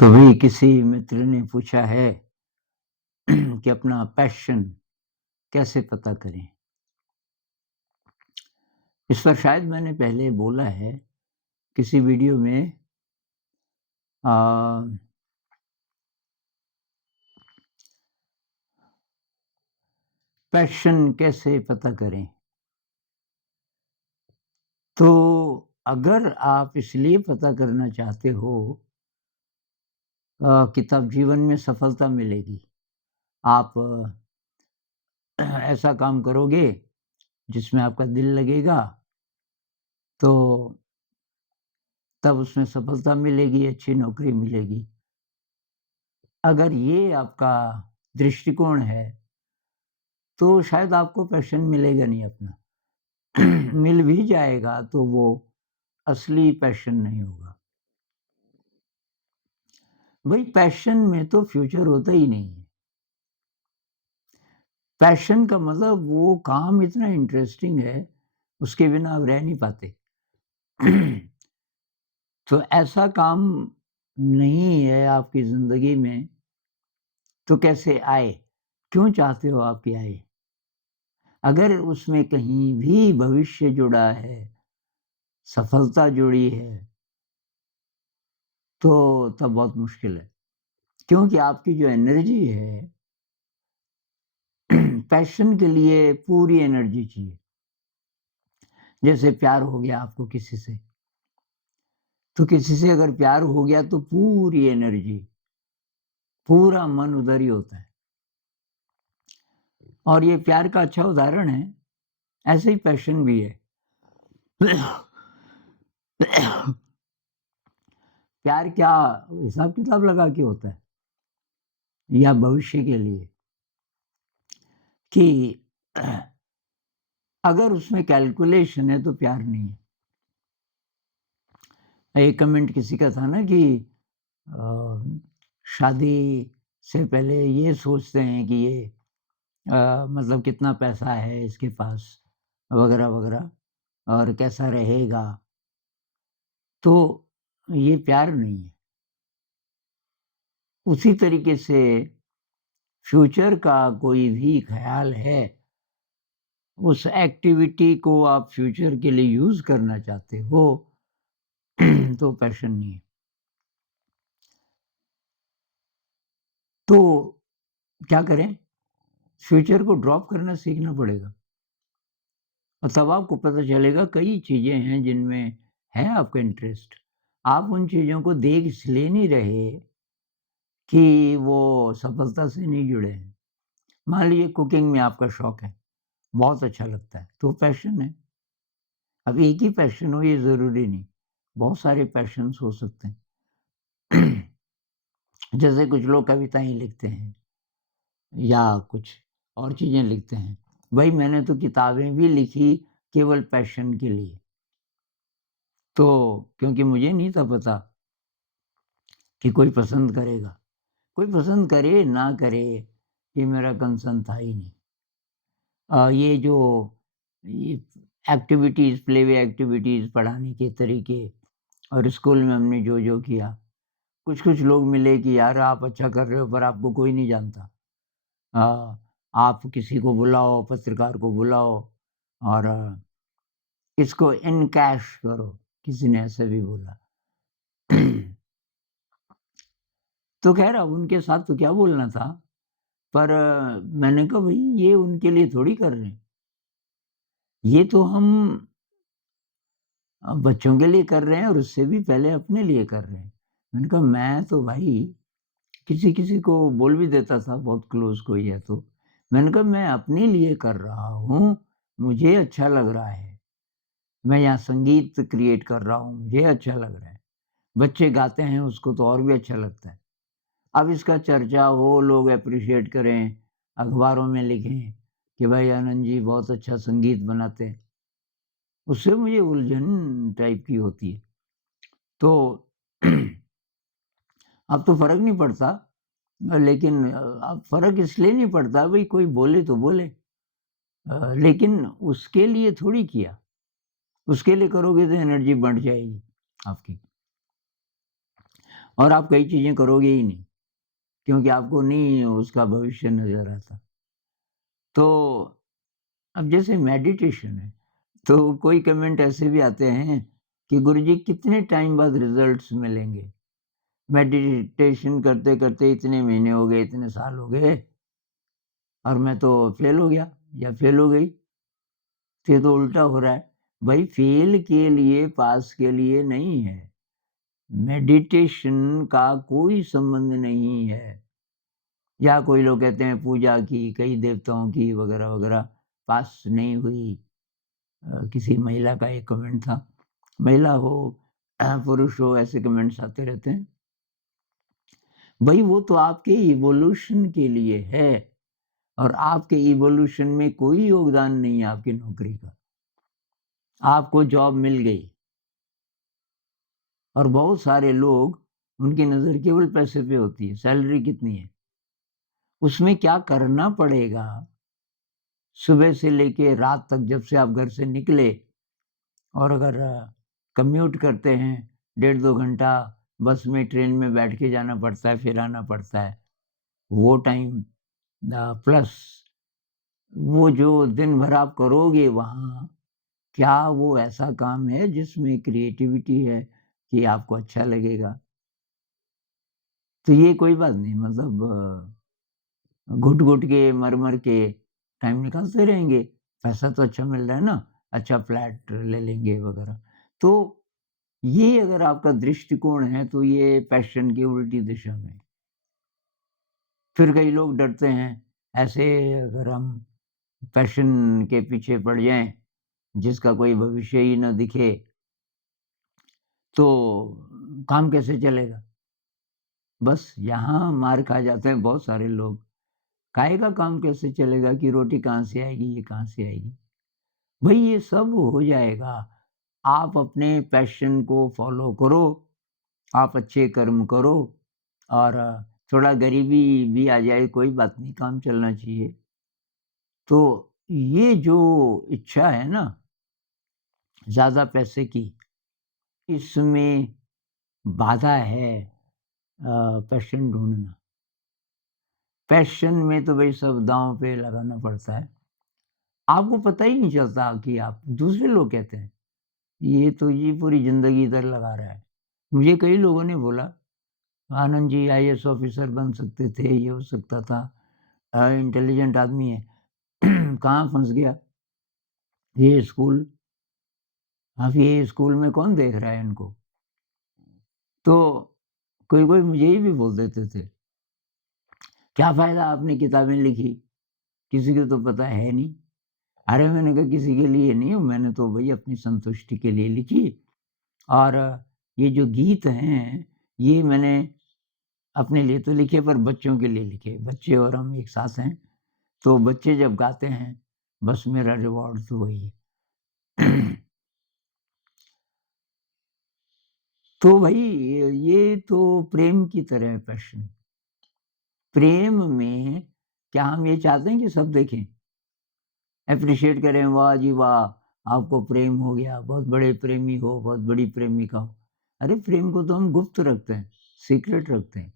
तो भी किसी मित्र ने पूछा है कि अपना पैशन कैसे पता करें? इस पर शायद मैंने पहले बोला है किसी वीडियो में। अ, पैशन कैसे पता करें? तो अगर आप इसलिए पता करना चाहते हो कि तब जीवन में सफलता मिलेगी। आप ऐसा काम करोगे जिसमें आपका दिल लगेगा, तो तब उसमें सफलता मिलेगी, अच्छी नौकरी मिलेगी। अगर ये आपका दृष्टिकोण है, तो शायद आपको पैशन मिलेगा नहीं अपना। मिल भी जाएगा तो वो असली पैशन नहीं होगा। भई पैशन में तो फ्यूचर होता ही नहीं है। पैशन का मतलब वो काम इतना इंटरेस्टिंग है, उसके बिना आप रह नहीं पाते। तो ऐसा काम नहीं है आपकी ज़िंदगी में, तो कैसे आए? क्यों चाहते हो आप कि आए? अगर उसमें कहीं भी भविष्य जुड़ा है, सफलता जुड़ी है, तो तब बहुत मुश्किल है। क्योंकि आपकी जो एनर्जी है, पैशन के लिए पूरी एनर्जी चाहिए। जैसे प्यार हो गया आपको किसी से, तो किसी से अगर प्यार हो गया तो पूरी एनर्जी, पूरा मन उधर ही होता है। और ये प्यार का अच्छा उदाहरण है, ऐसे ही पैशन भी है। प्यार क्या हिसाब-किताब लगा के होता है या भविष्य के लिए कि अगर उसमें कैलकुलेशन है तो प्यार नहीं है। एक कमेंट किसी का था ना कि अ, शादी से पहले ये सोचते हैं कि ये मतलब कितना पैसा है इसके पास वगैरह-वगैरह और कैसा रहेगा, तो ये प्यार नहीं है। उसी तरीके से फ्यूचर का कोई भी ख़्याल है, उस एक्टिविटी को आप फ्यूचर के लिए यूज़ करना चाहते हो, तो पैशन नहीं है। तो क्या करें? फ्यूचर को ड्रॉप करना सीखना पड़ेगा और तब आपको पता चलेगा कई चीज़ें हैं जिनमें है आपका इंटरेस्ट। आप उन चीज़ों को देख इसलिए नहीं रहे कि वो सफलता से नहीं जुड़े हैं। मान लीजिए कुकिंग में आपका शौक है, बहुत अच्छा लगता है, तो पैशन है। अब एक ही पैशन हो ये ज़रूरी नहीं, बहुत सारे पैशन्स हो सकते हैं। जैसे कुछ लोग कविताएँ लिखते हैं या कुछ और चीज़ें लिखते हैं। भई मैंने तो किताबें भी लिखी केवल पैशन के लिए। तो क्योंकि मुझे नहीं था पता कि कोई पसंद करेगा। कोई पसंद करे ना करे, ये मेरा कंसर्न था ही नहीं। ये जो ये एक्टिविटीज़, प्ले वे एक्टिविटीज़, पढ़ाने के तरीके और स्कूल में हमने जो-जो किया, कुछ-कुछ लोग मिले कि यार आप अच्छा कर रहे हो पर आपको कोई नहीं जानता। आप किसी को बुलाओ, पत्रकार को बुलाओ और इसको इनकैश करो, किसी ने ऐसे भी बोला। तो ख़ैर अब उनके साथ तो क्या बोलना था, पर मैंने कहा भई ये उनके लिए थोड़ी कर रहे हैं, ये तो हम बच्चों के लिए कर रहे हैं और उससे भी पहले अपने लिए कर रहे हैं। मैंने कहा मैं तो भाई किसी-किसी को बोल भी देता था, बहुत क्लोज़ कोई है तो। मैंने कहा मैं अपने लिए कर रहा हूँ, मुझे अच्छा लग रहा है। मैं यहाँ संगीत क्रिएट कर रहा हूँ, मुझे अच्छा लग रहा है। बच्चे गाते हैं उसको तो और भी अच्छा लगता है। अब इसका चर्चा हो, लोग एप्रिशिएट करें, अखबारों में लिखें कि भाई आनंद जी बहुत अच्छा संगीत बनाते हैं। उससे मुझे उलझन टाइप की होती है। तो अब तो फ़र्क नहीं पड़ता लेकिन अब फ़र्क इसलिए नहीं पड़ता भई कोई बोले तो बोले। लेकिन उसके लिए थोड़ी किया। उसके लिए करोगे तो एनर्जी बढ़ जाएगी आपकी। और आप कई चीज़ें करोगे ही नहीं, क्योंकि आपको नहीं उसका भविष्य नज़र आता। तो अब जैसे मेडिटेशन है, तो कोई कमेंट ऐसे भी आते हैं कि गुरुजी कितने टाइम बाद रिज़ल्ट्स मिलेंगे? मेडिटेशन करते-करते इतने महीने हो गए, इतने साल हो गए और मैं तो फ़ेल हो गया या फ़ेल हो गई। तो ये तो उल्टा हो रहा है। भई फ़ेल के लिए, पास के लिए नहीं है। मेडिटेशन का कोई संबंध नहीं है। या कोई लोग कहते हैं पूजा की, कई देवताओं की वग़ैरह-वग़ैरह, पास नहीं हुई। किसी महिला का एक कमेंट था। महिला हो पुरुष हो, ऐसे कमेंट्स आते रहते हैं। भई वो तो आपके इवोल्यूशन के लिए है और आपके इवोल्यूशन में कोई योगदान नहीं है आपकी नौकरी का। आपको जॉब मिल गई और बहुत सारे लोग उनकी नज़र केवल पैसे पे होती है, सैलरी कितनी है? उसमें क्या करना पड़ेगा, सुबह से लेके रात तक जब से आप घर से निकले और अगर कम्यूट करते हैं, डेढ़ 2 घंटा बस में, ट्रेन में बैठ के जाना पड़ता है, फिर आना पड़ता है। वो टाइम प्लस वो जो दिन भर आप करोगे वहाँ, क्या वो ऐसा काम है जिसमें क्रिएटिविटी है कि आपको अच्छा लगेगा? तो ये कोई बात नहीं, मतलब घुट-घुट के, मर-मर के टाइम निकालते रहेंगे। पैसा तो अच्छा मिल रहा है ना, अच्छा फ्लैट ले लेंगे वगैरह। तो ये अगर आपका दृष्टिकोण है तो ये पैशन की उल्टी दिशा में। फिर कई लोग डरते हैं, ऐसे अगर हम पैशन के पीछे पड़ जाएँ, जिसका कोई भविष्य ही ना दिखे, तो काम कैसे चलेगा? बस यहाँ मार खा जाते हैं बहुत सारे लोग। काहे का काम कैसे चलेगा कि रोटी कहाँ से आएगी, ये कहाँ से आएगी? भई ये सब हो जाएगा। आप अपने पैशन को फ़ॉलो करो, आप अच्छे कर्म करो और थोड़ा गरीबी भी आ जाए कोई बात नहीं, काम चलना चाहिए। तो ये जो इच्छा है ना ज़्यादा पैसे की, इसमें बाधा है पैशन ढूँढना। पैशन में तो भई सब दाँव पे लगाना पड़ता है। आपको पता ही नहीं चलता कि आप दूसरे लोग कहते हैं, ये तो जी पूरी ज़िंदगी इधर लगा रहा है। मुझे कई लोगों ने बोला, आनंद जी आईएएस ऑफ़िसर बन सकते थे, ये हो सकता था, इंटेलिजेंट आदमी है। कहाँ फँस गया? ये स्कूल, अब ये स्कूल में कौन देख रहा है इनको? तो कोई-कोई मुझे ही भी बोल देते थे, क्या फ़ायदा आपने किताबें लिखी, किसी को तो पता है नहीं। अरे मैंने कहा किसी के लिए नहीं, मैंने तो भई अपनी संतुष्टि के लिए लिखी और ये जो गीत हैं, ये मैंने अपने लिए तो लिखे पर बच्चों के लिए लिखे। बच्चे और हम एक साथ हैं, तो बच्चे जब गाते हैं, बस मेरा रिवॉर्ड तो वही है। तो भई ये तो प्रेम की तरह है पैशन। प्रेम में क्या हम ये चाहते हैं कि सब देखें, एप्रिशिएट करें, वाह जी वाह! आपको प्रेम हो गया, बहुत बड़े प्रेमी हो, बहुत बड़ी प्रेमिका हो। अरे प्रेम को तो हम गुप्त रखते हैं, सीक्रेट रखते हैं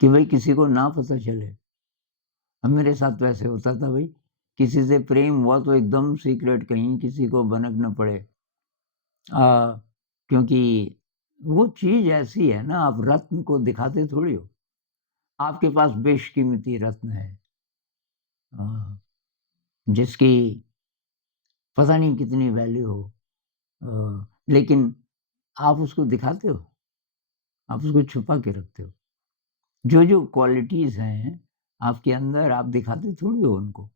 कि भई किसी को ना पता चले। अब मेरे साथ तो ऐसे होता था भई, किसी से प्रेम हुआ तो एकदम सीक्रेट, कहीं किसी को भनक ना पड़े। क्योंकि वो चीज़ ऐसी है ना, आप रत्न को दिखाते थोड़ी हो। आपके पास बेशकीमती रत्न है अ, जिसकी पता नहीं कितनी वैल्यू हो, लेकिन आप उसको दिखाते हो, आप उसको छुपा के रखते हो। जो-जो क्वालिटीज़ हैं आपके अंदर, आप दिखाते थोड़ी हो उनको।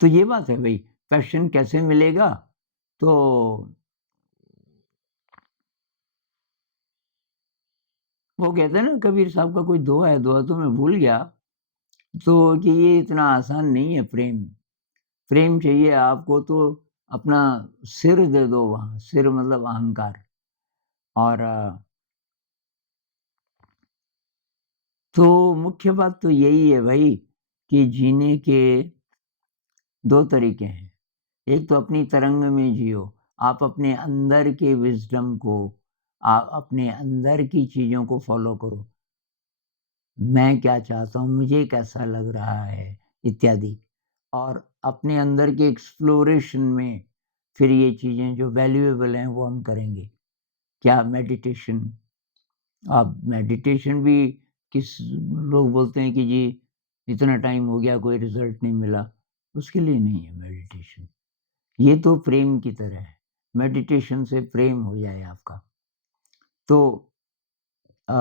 तो ये बात है भई, पैशन कैसे मिलेगा? तो वो कहते हैं ना, कबीर साहब का कोई दोहा तो मैं भूल गया, तो कि ये इतना आसान नहीं है प्रेम। प्रेम चाहिए आपको तो अपना सिर दे दो वहाँ, सिर मतलब अहंकार। और तो मुख्य बात तो यही है भई कि जीने के 2 तरीके हैं। एक तो अपनी तरंग में जियो, आप अपने अंदर के विज़डम को अपने अंदर की चीज़ों को फ़ॉलो करो। मैं क्या चाहता हूँ, मुझे कैसा लग रहा है, इत्यादि। और अपने अंदर के एक्सप्लोरेशन में फिर ये चीज़ें जो वैल्यूएबल हैं, वो हम करेंगे। क्या मेडिटेशन, अब मेडिटेशन भी किस लोग बोलते हैं कि जी इतना टाइम हो गया कोई रिज़ल्ट नहीं मिला, उसके लिए नहीं है मेडिटेशन। ये तो प्रेम की तरह है, मेडिटेशन से प्रेम हो जाए आपका, तो अ,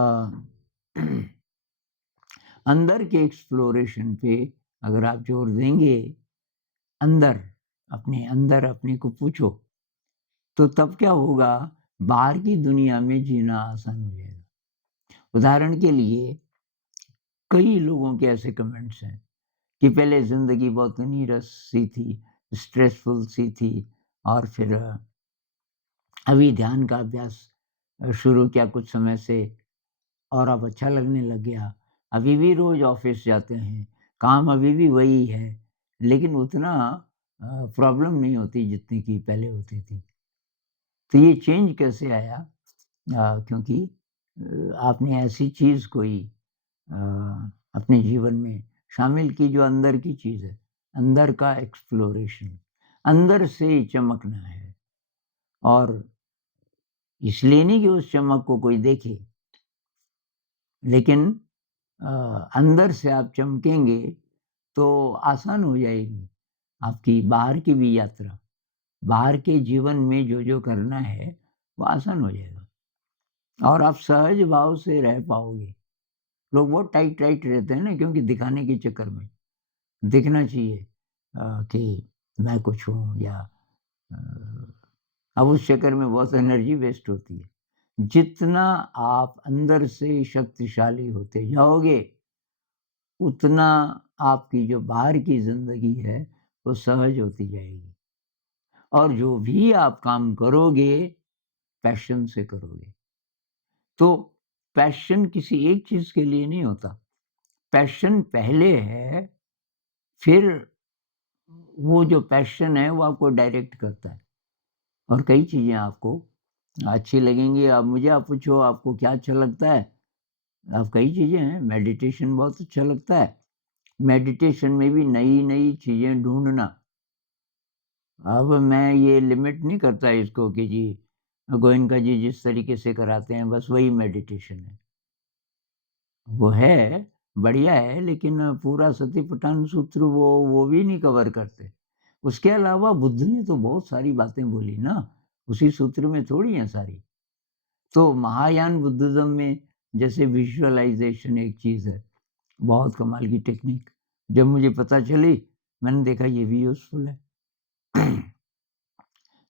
अंदर के एक्सप्लोरेशन पे अगर आप ज़ोर देंगे, अंदर, अपने अंदर अपने को पूछो, तो तब क्या होगा, बाहर की दुनिया में जीना आसान हो जाएगा। उदाहरण के लिए कई लोगों के ऐसे कमेंट्स हैं कि पहले ज़िंदगी बहुत नीरस सी थी, स्ट्रेसफुल सी थी और फिर अभी ध्यान का अभ्यास शुरू किया कुछ समय से और अब अच्छा लगने लग गया। अभी भी रोज़ ऑफ़िस जाते हैं, काम अभी भी वही है, लेकिन उतना प्रॉब्लम नहीं होती जितनी कि पहले होती थी। तो ये चेंज कैसे आया? क्योंकि आपने ऐसी चीज़ कोई अ, अपने जीवन में शामिल की जो अंदर की चीज़ है, अंदर का एक्सप्लोरेशन, अंदर से चमकना है और इसलिए नहीं कि उस चमक को कोई देखे, लेकिन अ, अंदर से आप चमकेंगे तो आसान हो जाएगी आपकी बाहर की भी यात्रा। बाहर के जीवन में जो-जो करना है, वो आसान हो जाएगा और आप सहज भाव से रह पाओगे। लोग बहुत टाइट-टाइट रहते हैं ना क्योंकि दिखाने के चक्कर में। दिखना चाहिए कि मैं कुछ हूँ या अ, अब उस चक्कर में बहुत एनर्जी वेस्ट होती है। जितना आप अंदर से शक्तिशाली होते जाओगे, उतना आपकी जो बाहर की ज़िंदगी है, वो सहज होती जाएगी और जो भी आप काम करोगे, पैशन से करोगे। तो पैशन किसी एक चीज़ के लिए नहीं होता। पैशन पहले है, फिर वो जो पैशन है, वो आपको डायरेक्ट करता है और कई चीज़ें आपको अच्छी लगेंगी। अब मुझे आप पूछो आपको क्या अच्छा लगता है? अब कई चीज़ें हैं, मेडिटेशन बहुत अच्छा लगता है। मेडिटेशन में भी नई-नई चीज़ें ढूँढना। अब मैं ये लिमिट नहीं करता इसको कि जी गोएंका जी जिस तरीके से कराते हैं बस वही मेडिटेशन है। वो है, बढ़िया है लेकिन पूरा सतीपटृहन सूत्र वो भी नहीं कवर करते। उसके अलावा बुद्ध ने तो बहुत सारी बातें बोली ना, उसी सूत्र में थोड़ी हैं सारी। तो महायान बुद्धिज़्म में जैसे विज़ुअलाइज़ेशन एक चीज़ है, बहुत कमाल की टेक्निक। जब मुझे पता चली, मैंने देखा ये भी यूज़फुल है।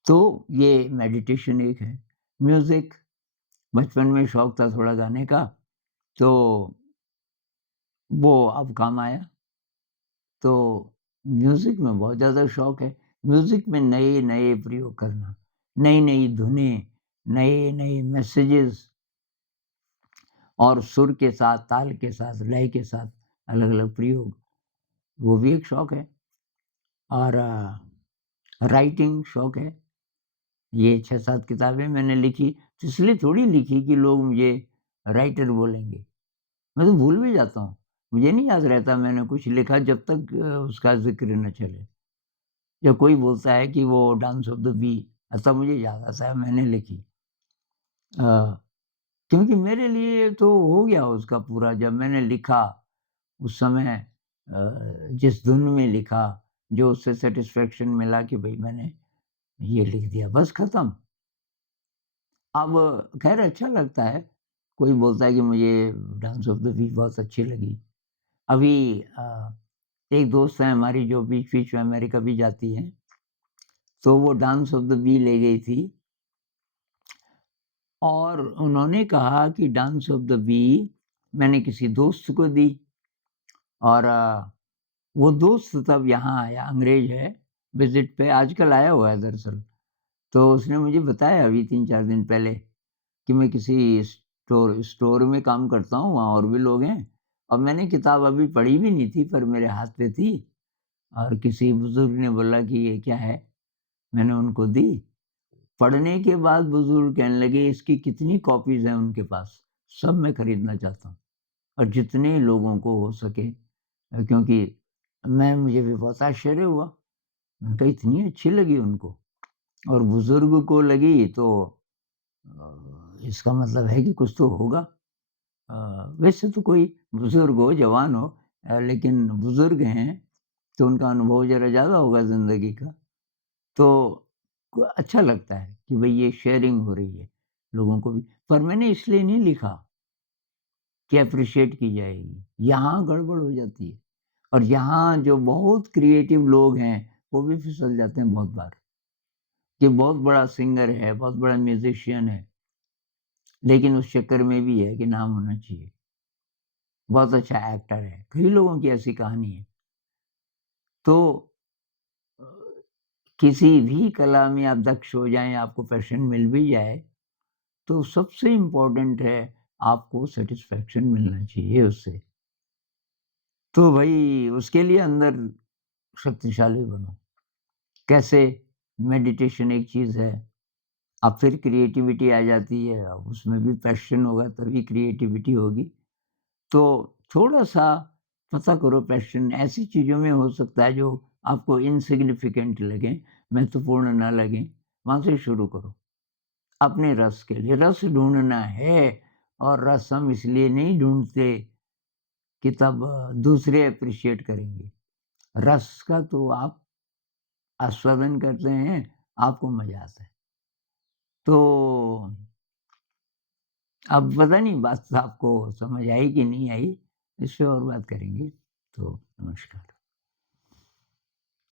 तो ये मेडिटेशन एक है। म्यूज़िक, बचपन में शौक था थोड़ा गाने का, तो वो अब काम आया। तो म्यूज़िक में बहुत ज़्यादा शौक है। म्यूज़िक में नए-नए प्रयोग करना, नई-नई धुनें, नए-नए मैसेजेस और सुर के साथ, ताल के साथ, लय के साथ अलग-अलग प्रयोग, वो भी एक शौक है। और राइटिंग शौक है। ये 6-7 किताबें मैंने लिखी, तो इसलिए थोड़ी लिखी कि लोग मुझे राइटर बोलेंगे। मैं तो भूल भी जाता हूँ। मुझे नहीं याद रहता मैंने कुछ लिखा जब तक उसका ज़िक्र न चले। जब कोई बोलता है कि वो डांस ऑफ द बी तब मुझे याद आता है मैंने लिखी। अ, क्योंकि मेरे लिए तो हो गया उसका पूरा जब मैंने लिखा उस समय जिस धुन में लिखा, जो उससे सैटिस्फैक्शन मिला कि भई मैंने ये लिख दिया, बस खत्म। अब ख़ैर अच्छा लगता है, कोई बोलता है कि मुझे डांस ऑफ द वीक बहुत अच्छी लगी। अभी एक दोस्त है हमारी जो बीच-बीच में अमेरिका भी जाती हैं, तो वो डांस ऑफ द बी ले गई थी और उन्होंने कहा कि डांस ऑफ द बी मैंने किसी दोस्त को दी और वो दोस्त तब यहाँ आया, अंग्रेज़ है, विज़िट पे आजकल आया हुआ है दरअसल। तो उसने मुझे बताया अभी 3-4 दिन पहले कि मैं किसी स्टोर में काम करता हूँ, वहाँ और भी लोग हैं और मैंने किताब अभी पढ़ी भी नहीं थी पर मेरे हाथ पे थी और किसी बुज़ुर्ग ने बोला कि ये क्या है? मैंने उनको दी पढ़ने के बाद बुज़ुर्ग कहने लगे इसकी कितनी कॉपीज़ हैं उनके पास, सब मैं खरीदना चाहता हूँ और जितने लोगों को हो सके क्योंकि मुझे भी बहुत आश्चर्य हुआ। मैंने कहा इतनी अच्छी लगी उनको और बुज़ुर्ग को लगी तो इसका मतलब है कि कुछ तो होगा। वैसे तो कोई बुज़ुर्ग हो, जवान हो लेकिन बुज़ुर्ग हैं, तो उनका अनुभव ज़रा ज़्यादा होगा ज़िंदगी का। तो अच्छा लगता है कि भई ये शेयरिंग हो रही है लोगों को भी। पर मैंने इसलिए नहीं लिखा कि एप्रिशिएट की जाएगी, यहाँ गड़बड़ हो जाती है और यहाँ जो बहुत क्रिएटिव लोग हैं, वो भी फिसल जाते हैं बहुत बार कि बहुत बड़ा सिंगर है, बहुत बड़ा म्यूज़िशियन है, लेकिन उस चक्कर में भी है कि नाम होना चाहिए। बहुत अच्छा एक्टर है, कई लोगों की ऐसी कहानी है। तो अ, किसी भी कला में आप दक्ष हो जाएँ, आपको पैशन मिल भी जाए, तो सबसे इम्पोर्टेंट है आपको सैटिस्फैक्शन मिलना चाहिए उससे। तो भई उसके लिए अंदर शक्तिशाली बनो। कैसे? मेडिटेशन एक चीज़ है, अब फिर क्रिएटिविटी आ जाती है, अब उसमें भी पैशन होगा तभी क्रिएटिविटी होगी। तो थोड़ा-सा पता करो पैशन ऐसी चीज़ों में हो सकता है जो आपको इनसिग्निफिकेंट लगें, महत्वपूर्ण ना लगें, वहाँ से शुरू करो। अपने रस के लिए, रस ढूँढना है और रस हम इसलिए नहीं ढूँढते कि तब दूसरे एप्रिशिएट करेंगे। रस का तो आप आस्वादन करते हैं, आपको मज़ा आता है। तो अब पता नहीं बात आपको समझ आई कि नहीं आई, इस पे और बात करेंगे। तो नमस्कार।